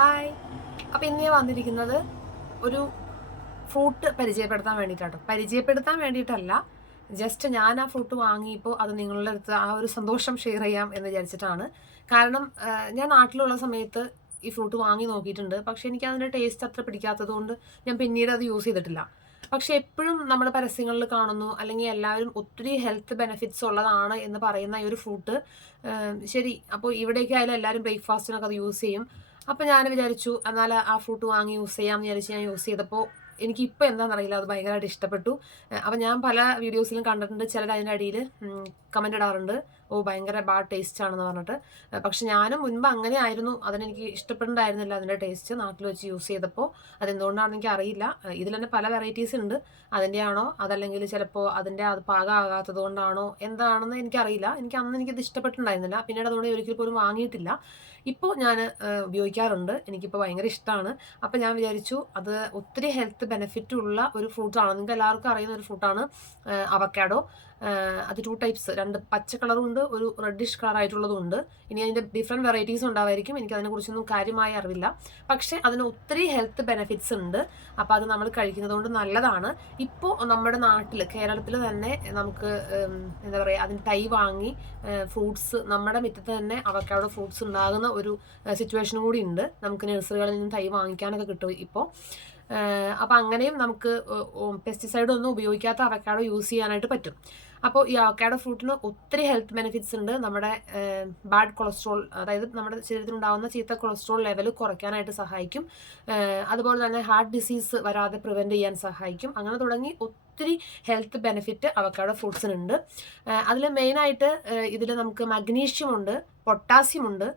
Hi. അപ്പോൾ ഇന്ന് ഞാൻ വന്നിരിക്കുന്നത് ഒരു ഫ്രൂട്ട് പരിചയപ്പെടുത്താൻ വേണ്ടിയിട്ടാട്ടോ. പരിചയപ്പെടുത്താൻ വേണ്ടിയിട്ടല്ല, ജസ്റ്റ് ഞാൻ ആ ഫ്രൂട്ട് വാങ്ങിയപ്പോൾ അത് നിങ്ങളുടെ അടുത്ത് ആ ഒരു സന്തോഷം ഷെയർ ചെയ്യാം എന്ന് വിചാരിച്ചിട്ടാണ്. കാരണം ഞാൻ നാട്ടിലുള്ള സമയത്ത് ഈ ഫ്രൂട്ട് വാങ്ങി നോക്കിയിട്ടുണ്ട്. പക്ഷേ എനിക്ക് അതിൻ്റെ ടേസ്റ്റ് അത്ര പിടിക്കാത്തത് കൊണ്ട് ഞാൻ പിന്നീട് അത് യൂസ് ചെയ്തിട്ടില്ല. പക്ഷേ എപ്പോഴും നമ്മുടെ പരസ്യങ്ങളിൽ കാണുന്നു, അല്ലെങ്കിൽ എല്ലാവരും ഒത്തിരി ഹെൽത്ത് ബെനിഫിറ്റ്സ് ഉള്ളതാണ് എന്ന് പറയുന്ന ഈ ഒരു ഫ്രൂട്ട്, ശരി അപ്പോൾ ഇവിടേക്ക് ആയാലും എല്ലാവരും ബ്രേക്ക്ഫാസ്റ്റിനൊക്കെ അത് യൂസ് ചെയ്യും. അപ്പോൾ ഞാൻ വിചാരിച്ചു എന്നാൽ ആ ഫ്രൂട്ട് വാങ്ങി യൂസ് ചെയ്യാമെന്ന് വിചാരിച്ച് ഞാൻ യൂസ് ചെയ്തപ്പോൾ എനിക്കിപ്പോൾ എന്താണെന്നറിയില്ല, അത് ഭയങ്കരമായിട്ട് ഇഷ്ടപ്പെട്ടു. അപ്പോൾ ഞാൻ പല വീഡിയോസിലും കണ്ടിട്ടുണ്ട്, ചിലർ അതിൻ്റെ അടിയിൽ കമൻ്റ് ഇടാറുണ്ട്, ഓ ഭയങ്കര ബാഡ് ടേസ്റ്റ് ആണെന്ന് പറഞ്ഞിട്ട്. പക്ഷെ ഞാനും മുൻപ് അങ്ങനെ ആയിരുന്നു, അതിനെനിക്ക് ഇഷ്ടപ്പെട്ടിട്ടുണ്ടായിരുന്നില്ല അതിൻ്റെ ടേസ്റ്റ്. നാട്ടിൽ വെച്ച് യൂസ് ചെയ്തപ്പോൾ അതെന്തുകൊണ്ടാണെന്ന് എനിക്ക് അറിയില്ല. ഇതിൽ തന്നെ പല വെറൈറ്റീസ് ഉണ്ട്, അതിൻ്റെ ആണോ അതല്ലെങ്കിൽ ചിലപ്പോൾ അതിൻ്റെ അത് പാകമാകാത്തത് കൊണ്ടാണോ എന്താണെന്ന് എനിക്കറിയില്ല. എനിക്കത് ഇഷ്ടപ്പെട്ടിട്ടുണ്ടായിരുന്നില്ല, പിന്നീട് അതുകൊണ്ട് ഒരിക്കൽ പോലും വാങ്ങിയിട്ടില്ല. ഇപ്പോൾ ഞാൻ ഉപയോഗിക്കാറുണ്ട്, എനിക്കിപ്പോൾ ഭയങ്കര ഇഷ്ടമാണ്. അപ്പോൾ ഞാൻ വിചാരിച്ചു അത് ഒത്തിരി ഹെൽത്ത് ബെനിഫിറ്റ് ഉള്ള ഒരു ഫ്രൂട്ടാണ്, നിങ്ങൾക്ക് എല്ലാവർക്കും അറിയുന്ന ഒരു ഫ്രൂട്ടാണ് അവക്കാഡോ. അത് 2 ടൈപ്സ്, 2 പച്ച കളറും ഉണ്ട്, ഒരു റെഡിഷ് കളറായിട്ടുള്ളതും ഉണ്ട്. ഇനി അതിൻ്റെ ഡിഫറെൻറ്റ് വെറൈറ്റീസ് ഉണ്ടാവായിരിക്കും, എനിക്ക് അതിനെക്കുറിച്ചൊന്നും കാര്യമായി അറിവില്ല. പക്ഷേ അതിന് ഒത്തിരി ഹെൽത്ത് ബെനിഫിറ്റ്സ് ഉണ്ട്. അപ്പോൾ അത് നമ്മൾ കഴിക്കുന്നത് കൊണ്ട് നല്ലതാണ്. ഇപ്പോൾ നമ്മുടെ നാട്ടിൽ കേരളത്തിൽ തന്നെ നമുക്ക് എന്താ പറയുക, അതിന് തൈ വാങ്ങി ഫ്രൂട്ട്സ് നമ്മുടെ മുറ്റത്ത് തന്നെ അവക്കാഡോ ഫ്രൂട്ട്സ് ഉണ്ടാകുന്ന ഒരു സിറ്റുവേഷനും കൂടി ഉണ്ട്. നമുക്ക് നഴ്സറികളിൽ നിന്ന് തൈ വാങ്ങിക്കാനൊക്കെ കിട്ടും ഇപ്പോൾ. അപ്പോൾ അങ്ങനെയും നമുക്ക് പെസ്റ്റിസൈഡ് ഒന്നും ഉപയോഗിക്കാത്ത അവക്കാഡോ യൂസ് ചെയ്യാനായിട്ട് പറ്റും. അപ്പോൾ ഈ അവക്കാഡോ ഫ്രൂട്ടിന് ഒത്തിരി ഹെൽത്ത് ബെനിഫിറ്റ്സ് ഉണ്ട്. നമ്മുടെ ബാഡ് കൊളസ്ട്രോൾ, അതായത് നമ്മുടെ ശരീരത്തിലുണ്ടാകുന്ന ചീത്ത കൊളസ്ട്രോൾ ലെവൽ കുറയ്ക്കാനായിട്ട് സഹായിക്കും. അതുപോലെ തന്നെ ഹാർട്ട് ഡിസീസ് വരാതെ പ്രിവെൻറ്റ് ചെയ്യാൻ സഹായിക്കും. അങ്ങനെ തുടങ്ങി ഒത്തിരി ഹെൽത്ത് ബെനിഫിറ്റ് അവക്കാഡോ ഫ്രൂട്ട്സിനുണ്ട്. അതിൽ മെയിനായിട്ട് ഇതിൽ നമുക്ക് മഗ്നീഷ്യം ഉണ്ട്, പൊട്ടാസ്യം ഉണ്ട്,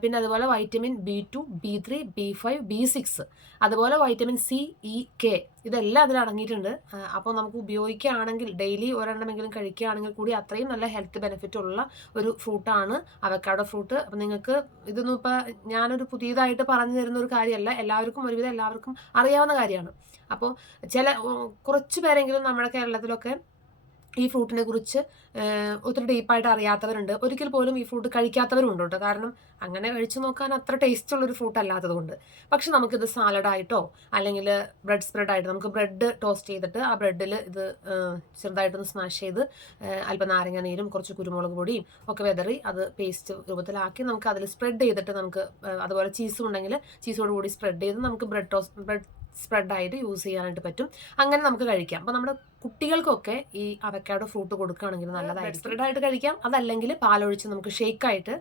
പിന്നെ അതുപോലെ vitamin B2, B3, B5, B6, അതുപോലെ വൈറ്റമിൻ C, E, K, ഇതെല്ലാം അതിൽ അടങ്ങിയിട്ടുണ്ട്. അപ്പോൾ നമുക്ക് ഉപയോഗിക്കുകയാണെങ്കിൽ ഡെയിലി ഒരെണ്ണമെങ്കിലും കഴിക്കുകയാണെങ്കിൽ കൂടി അത്രയും നല്ല ഹെൽത്ത് ബെനിഫിറ്റ് ഉള്ള ഒരു ഫ്രൂട്ടാണ് അവക്കാഡോ ഫ്രൂട്ട്. അപ്പോൾ നിങ്ങൾക്ക് ഇതൊന്നും ഇപ്പോൾ ഞാനൊരു പുതിയതായിട്ട് പറഞ്ഞു തരുന്ന ഒരു കാര്യമല്ല, ഒരുവിധം എല്ലാവർക്കും അറിയാവുന്ന കാര്യമാണ്. അപ്പോൾ കുറച്ച് പേരെങ്കിലും നമ്മുടെ കേരളത്തിലൊക്കെ ഈ ഫ്രൂട്ടിനെ കുറിച്ച് ഒത്തിരി ഡീപ്പായിട്ട് അറിയാത്തവരുണ്ട്. ഒരിക്കൽ പോലും ഈ ഫ്രൂട്ട് കഴിക്കാത്തവരും ഉണ്ട് കേട്ടോ. കാരണം അങ്ങനെ കഴിച്ചു നോക്കാൻ അത്ര ടേസ്റ്റ് ഉള്ളൊരു ഫ്രൂട്ട് അല്ലാത്തത് കൊണ്ട്. പക്ഷെ നമുക്കിത് സാലഡായിട്ടോ അല്ലെങ്കിൽ ബ്രെഡ് സ്പ്രെഡായിട്ട്, നമുക്ക് ബ്രെഡ് ടോസ്റ്റ് ചെയ്തിട്ട് ആ ബ്രെഡിൽ ഇത് ചെറുതായിട്ടൊന്ന് സ്മാഷ് ചെയ്ത് അല്പം നാരങ്ങ നീരും കുറച്ച് കുരുമുളക് പൊടിയും ഒക്കെ വെതറി അത് പേസ്റ്റ് രൂപത്തിലാക്കി നമുക്ക് അതിൽ സ്പ്രെഡ് ചെയ്തിട്ട് നമുക്ക് അതുപോലെ ചീസും ഉണ്ടെങ്കിൽ ചീസോട് കൂടി സ്പ്രെഡ് ചെയ്ത് നമുക്ക് ബ്രെഡ് സ്പ്രെഡായിട്ട് യൂസ് ചെയ്യാനായിട്ട് പറ്റും. അങ്ങനെ നമുക്ക് കഴിക്കാം. അപ്പോൾ നമ്മുടെ കുട്ടികൾക്കൊക്കെ ഈ അവക്കാഡോ ഫ്രൂട്ട് കൊടുക്കുകയാണെങ്കിൽ നല്ലതായിട്ട് സ്പ്രെഡായിട്ട് കഴിക്കാം. അതല്ലെങ്കിൽ പാലൊഴിച്ച് നമുക്ക് ഷേക്കായിട്ട്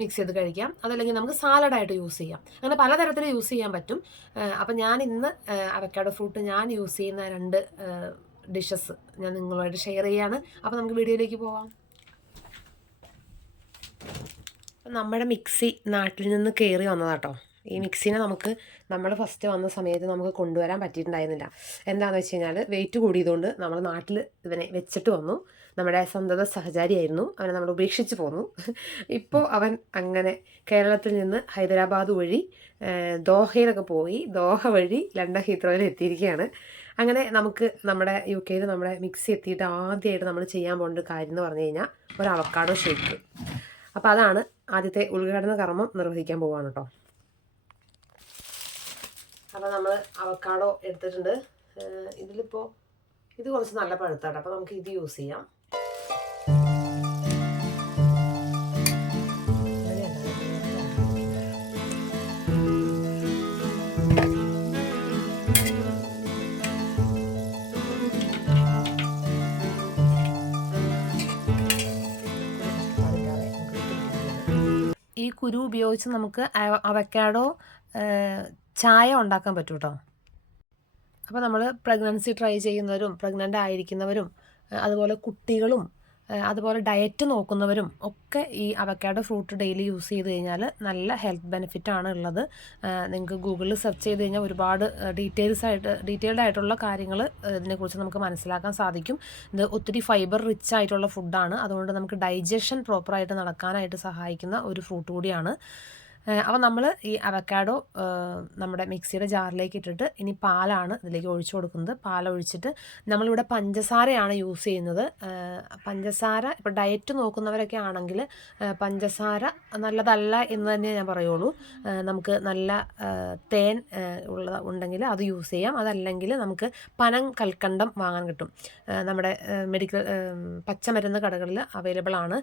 മിക്സ് ചെയ്ത് കഴിക്കാം. അതല്ലെങ്കിൽ നമുക്ക് സാലഡായിട്ട് യൂസ് ചെയ്യാം. അങ്ങനെ പലതരത്തിൽ യൂസ് ചെയ്യാൻ പറ്റും. അപ്പം ഞാൻ ഇന്ന് അവക്കാഡോ ഫ്രൂട്ട് ഞാൻ യൂസ് ചെയ്യുന്ന 2 ഡിഷസ് ഞാൻ നിങ്ങളുമായിട്ട് ഷെയർ ചെയ്യാണ്. അപ്പോൾ നമുക്ക് വീഡിയോയിലേക്ക് പോവാം. നമ്മുടെ മിക്സി നാട്ടിൽ നിന്ന് കയറി വന്നതാട്ടോ. ഈ മിക്സിനെ നമ്മൾ ഫസ്റ്റ് വന്ന സമയത്ത് നമുക്ക് കൊണ്ടുവരാൻ പറ്റിയിട്ടുണ്ടായിരുന്നില്ല. എന്താണെന്ന് വെച്ച് കഴിഞ്ഞാൽ വെയിറ്റ് കൂടിയതുകൊണ്ട് നമ്മൾ നാട്ടിൽ ഇതിനെ വെച്ചിട്ട് വന്നു. നമ്മുടെ സ്വന്തത സഹചാരിയായിരുന്നു, അവനെ നമ്മൾ ഉപേക്ഷിച്ച് പോന്നു. ഇപ്പോൾ അവൻ അങ്ങനെ കേരളത്തിൽ നിന്ന് ഹൈദരാബാദ് വഴി ദോഹയിലൊക്കെ പോയി, ദോഹ വഴി ലണ്ടൻ ഹീത്രോയിൽ എത്തിയിരിക്കുകയാണ്. അങ്ങനെ നമുക്ക് നമ്മുടെ UK നമ്മുടെ മിക്സി എത്തിയിട്ട് ആദ്യമായിട്ട് നമ്മൾ ചെയ്യാൻ പോകുന്ന ഒരു കാര്യം എന്ന് പറഞ്ഞു കഴിഞ്ഞാൽ ഒരു അവക്കാഡോ ഷേക്ക്. അപ്പോൾ അതാണ് ആദ്യത്തെ ഉദ്ഘാടന കർമ്മം നിർവഹിക്കാൻ പോവുകയാണ് കേട്ടോ. അപ്പോൾ നമ്മൾ അവക്കാഡോ എടുത്തിട്ടുണ്ട്. ഇതിലിപ്പോൾ ഇത് കുറച്ച് നല്ല പഴുത്താണ്, അപ്പോൾ നമുക്ക് ഇത് യൂസ് ചെയ്യാം. ഈ കുരു ഉപയോഗിച്ച് നമുക്ക് അവക്കാഡോ ചായ ഉണ്ടാക്കാൻ പറ്റും കേട്ടോ. അപ്പോൾ നമ്മൾ പ്രഗ്നൻസി ട്രൈ ചെയ്യുന്നവരും പ്രഗ്നൻ്റ് ആയിരിക്കുന്നവരും അതുപോലെ കുട്ടികളും അതുപോലെ ഡയറ്റ് നോക്കുന്നവരും ഒക്കെ ഈ അവക്കാഡോ ഫ്രൂട്ട് ഡെയിലി യൂസ് ചെയ്ത് കഴിഞ്ഞാൽ നല്ല ഹെൽത്ത് ബെനിഫിറ്റാണ് ഉള്ളത്. നിങ്ങൾക്ക് ഗൂഗിളിൽ സെർച്ച് ചെയ്ത് കഴിഞ്ഞാൽ ഒരുപാട് ഡീറ്റെയിൽഡ് ആയിട്ടുള്ള കാര്യങ്ങൾ ഇതിനെക്കുറിച്ച് നമുക്ക് മനസ്സിലാക്കാൻ സാധിക്കും. ഇത് ഒത്തിരി ഫൈബർ റിച്ച് ആയിട്ടുള്ള ഫുഡാണ്, അതുകൊണ്ട് നമുക്ക് ഡൈജഷൻ പ്രോപ്പറായിട്ട് നടക്കാനായിട്ട് സഹായിക്കുന്ന ഒരു ഫ്രൂട്ട് കൂടിയാണ്. അപ്പോൾ നമ്മൾ ഈ അവക്കാഡോ നമ്മുടെ മിക്സിയുടെ ജാറിലേക്ക് ഇട്ടിട്ട് ഇനി പാലാണ് ഇതിലേക്ക് ഒഴിച്ചു കൊടുക്കുന്നത്. പാലൊഴിച്ചിട്ട് നമ്മളിവിടെ പഞ്ചസാരയാണ് യൂസ് ചെയ്യുന്നത്. പഞ്ചസാര ഇപ്പോൾ ഡയറ്റ് നോക്കുന്നവരൊക്കെ ആണെങ്കിൽ പഞ്ചസാര നല്ലതല്ല എന്ന് തന്നെ ഞാൻ പറയുള്ളൂ. നമുക്ക് നല്ല തേൻ ഉണ്ടെങ്കിൽ അത് യൂസ് ചെയ്യാം. അതല്ലെങ്കിൽ നമുക്ക് പനം കൽക്കണ്ടം വാങ്ങാൻ കിട്ടും. നമ്മുടെ മെഡിക്കൽ പച്ചമരുന്ന് കടകളിൽ അവൈലബിൾ ആണ്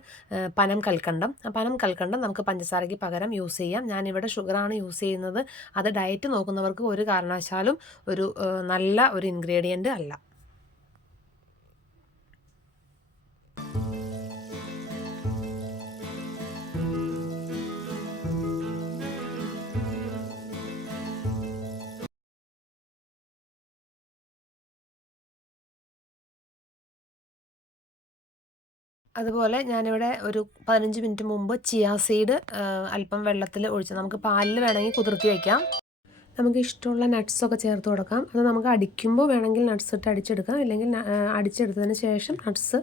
പനം കൽക്കണ്ടം. പനം കൽക്കണ്ടം നമുക്ക് പഞ്ചസാരയ്ക്ക് പകരം യൂസ് ചെയ്യാം. ഞാനിവിടെ ഷുഗറാണ് യൂസ് ചെയ്യുന്നത്. അത് ഡയറ്റ് നോക്കുന്നവർക്ക് ഒരു കാരണവശാലും ഒരു നല്ല ഒരു ഇൻഗ്രീഡിയൻ്റ് അല്ല. അതുപോലെ ഞാനിവിടെ ഒരു 15 മിനിറ്റ് മുമ്പ് ചിയാ സീഡ് അല്പം വെള്ളത്തിൽ ഒഴിച്ച് നമുക്ക് പാലിൽ വേണമെങ്കിൽ കുതിർത്തി വയ്ക്കാം. നമുക്ക് ഇഷ്ടമുള്ള നട്ട്സൊക്കെ ചേർത്ത് കൊടുക്കാം. അത് നമുക്ക് അടിക്കുമ്പോൾ വേണമെങ്കിൽ നട്ട്സ് ഇട്ട് അടിച്ചെടുക്കാം, ഇല്ലെങ്കിൽ അടിച്ചെടുത്തതിന് ശേഷം നട്ട്സ്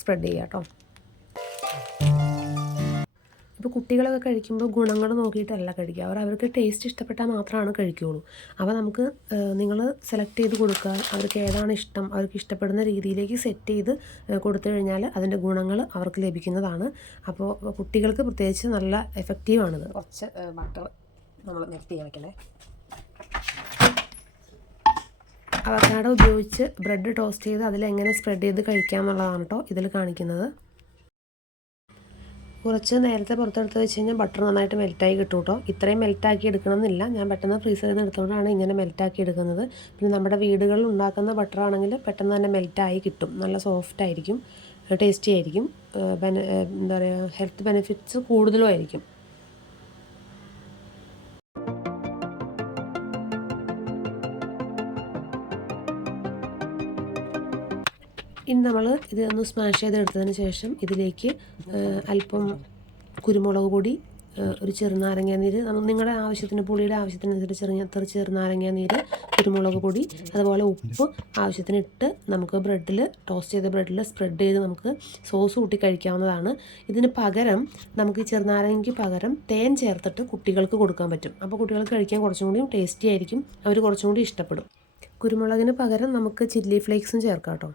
സ്പ്രെഡ് ചെയ്യാം കേട്ടോ. ഇപ്പോൾ കുട്ടികളൊക്കെ കഴിക്കുമ്പോൾ ഗുണങ്ങൾ നോക്കിയിട്ടല്ല കഴിക്കുക, അവർക്ക് ടേസ്റ്റ് ഇഷ്ടപ്പെട്ടാൽ മാത്രമാണ് കഴിക്കുകയുള്ളൂ. അപ്പോൾ നമുക്ക് നിങ്ങൾ സെലക്ട് ചെയ്ത് കൊടുക്കുക, അവർക്ക് ഏതാണ് ഇഷ്ടം, അവർക്ക് ഇഷ്ടപ്പെടുന്ന രീതിയിലേക്ക് സെറ്റ് ചെയ്ത് കൊടുത്തു കഴിഞ്ഞാൽ അതിൻ്റെ ഗുണങ്ങൾ അവർക്ക് ലഭിക്കുന്നതാണ്. അപ്പോൾ കുട്ടികൾക്ക് പ്രത്യേകിച്ച് നല്ല എഫക്റ്റീവാണിത്. കുറച്ച് ബട്ടർ നമ്മൾ നെറ്റ് ചെയ്യാൻ വയ്ക്കണേ. അവക്കാഡോ ഉപയോഗിച്ച് ബ്രെഡ് ടോസ്റ്റ് ചെയ്ത് അതിലെങ്ങനെ സ്പ്രെഡ് ചെയ്ത് കഴിക്കാം എന്നുള്ളതാണ് കേട്ടോ ഇതിൽ കാണിക്കുന്നത്. കുറച്ച് നേരത്തെ പുറത്തെടുത്ത് വെച്ച് കഴിഞ്ഞാൽ ബട്ടർ നന്നായിട്ട് മെൽറ്റായി കിട്ടും കേട്ടോ. ഇത്രയും മെൽറ്റാക്കി എടുക്കണമെന്നില്ല, ഞാൻ പെട്ടെന്ന് ഫ്രീസറിൽ നിന്ന് എടുത്തുകൊണ്ടാണ് ഇങ്ങനെ മെൽറ്റാക്കി എടുക്കുന്നത്. പിന്നെ നമ്മുടെ വീടുകളിൽ ഉണ്ടാക്കുന്ന ബട്ടർ ആണെങ്കിൽ പെട്ടെന്ന് തന്നെ മെൽറ്റായി കിട്ടും, നല്ല സോഫ്റ്റ് ആയിരിക്കും, ടേസ്റ്റി ആയിരിക്കും, എന്താ പറയുക, ഹെൽത്ത് ബെനിഫിറ്റ്സ് കൂടുതലും ആയിരിക്കും. ഇനി നമ്മൾ ഇതൊന്ന് സ്മാഷ് ചെയ്തെടുത്തതിന് ശേഷം ഇതിലേക്ക് അല്പം കുരുമുളക് പൊടി, ഒരു ചെറുനാരങ്ങ നീര്, നിങ്ങളുടെ ആവശ്യത്തിന് പുളിയുടെ ആവശ്യത്തിനനുസരിച്ച് ചെറുനാരങ്ങ നീര്, കുരുമുളക് പൊടി, അതുപോലെ ഉപ്പ് ആവശ്യത്തിന് ഇട്ട് നമുക്ക് ബ്രെഡിൽ ടോസ്റ്റ് ചെയ്ത ബ്രെഡിൽ സ്പ്രെഡ് ചെയ്ത് നമുക്ക് സോസ് കൂട്ടി കഴിക്കാവുന്നതാണ്. ഇതിന് പകരം നമുക്ക് ഈ ചെറുനാരങ്ങയ്ക്ക് പകരം തേൻ ചേർത്തിട്ട് കുട്ടികൾക്ക് കൊടുക്കാൻ പറ്റും. അപ്പോൾ കുട്ടികൾക്ക് കഴിക്കാൻ കുറച്ചും കൂടി ടേസ്റ്റി ആയിരിക്കും, അവർ കുറച്ചും കൂടി ഇഷ്ടപ്പെടും. കുരുമുളകിന് പകരം നമുക്ക് ചില്ലി ഫ്ലേക്സും ചേർക്കാം കേട്ടോ.